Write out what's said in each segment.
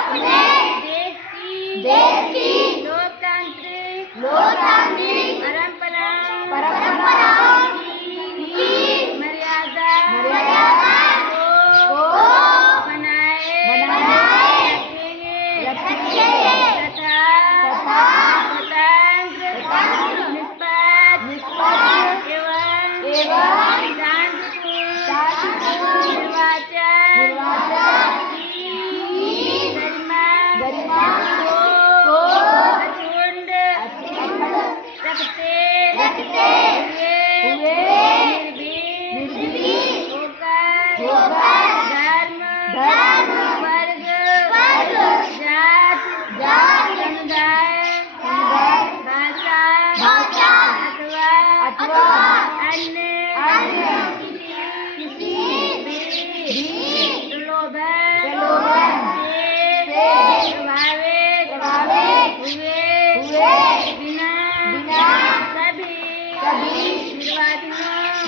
अपने देश की लोकतांत्रिक परंपराओं की मर्यादा को बनाए रखेंगे तथा स्वतंत्र निष्पक्ष एवं शांतिपूर्ण निर्वाचन की गरिमा को अक्षुण्ण रखते हुए निर्भीक होकर धर्म वर्ग जात समुदाय भाषा अथवा अन्य किसी भी प्रलोभन से प्रभावित हुए बिना सभी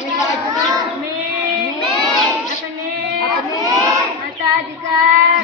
निर्वाचनों में अपने मताधिकार